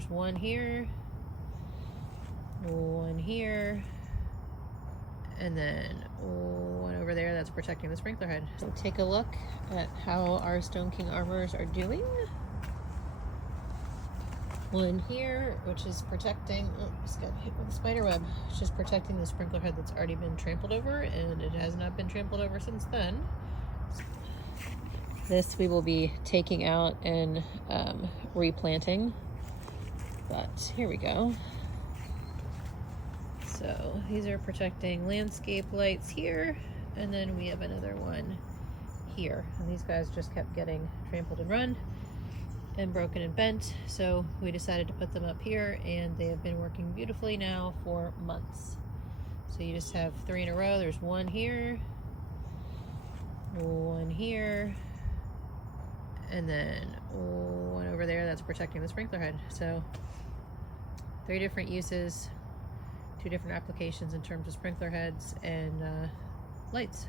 There's one here, one here, and then one over there that's protecting the sprinkler head. So take a look at how our Stoneking Armors are doing. One here, which is protecting, oh, just got hit with a spider web, which is protecting the sprinkler head that's already been trampled over, and it has not been trampled over since then. This we will be taking out and replanting, but here we go. So these are protecting landscape lights here, and then we have another one here. And these guys just kept getting trampled and run and broken and bent, so we decided to put them up here, and they have been working beautifully now for months. So you just have 3 in a row. There's one here, one here, and then one over there that's protecting the sprinkler head. So 3 different uses, 2 different applications in terms of sprinkler heads and lights.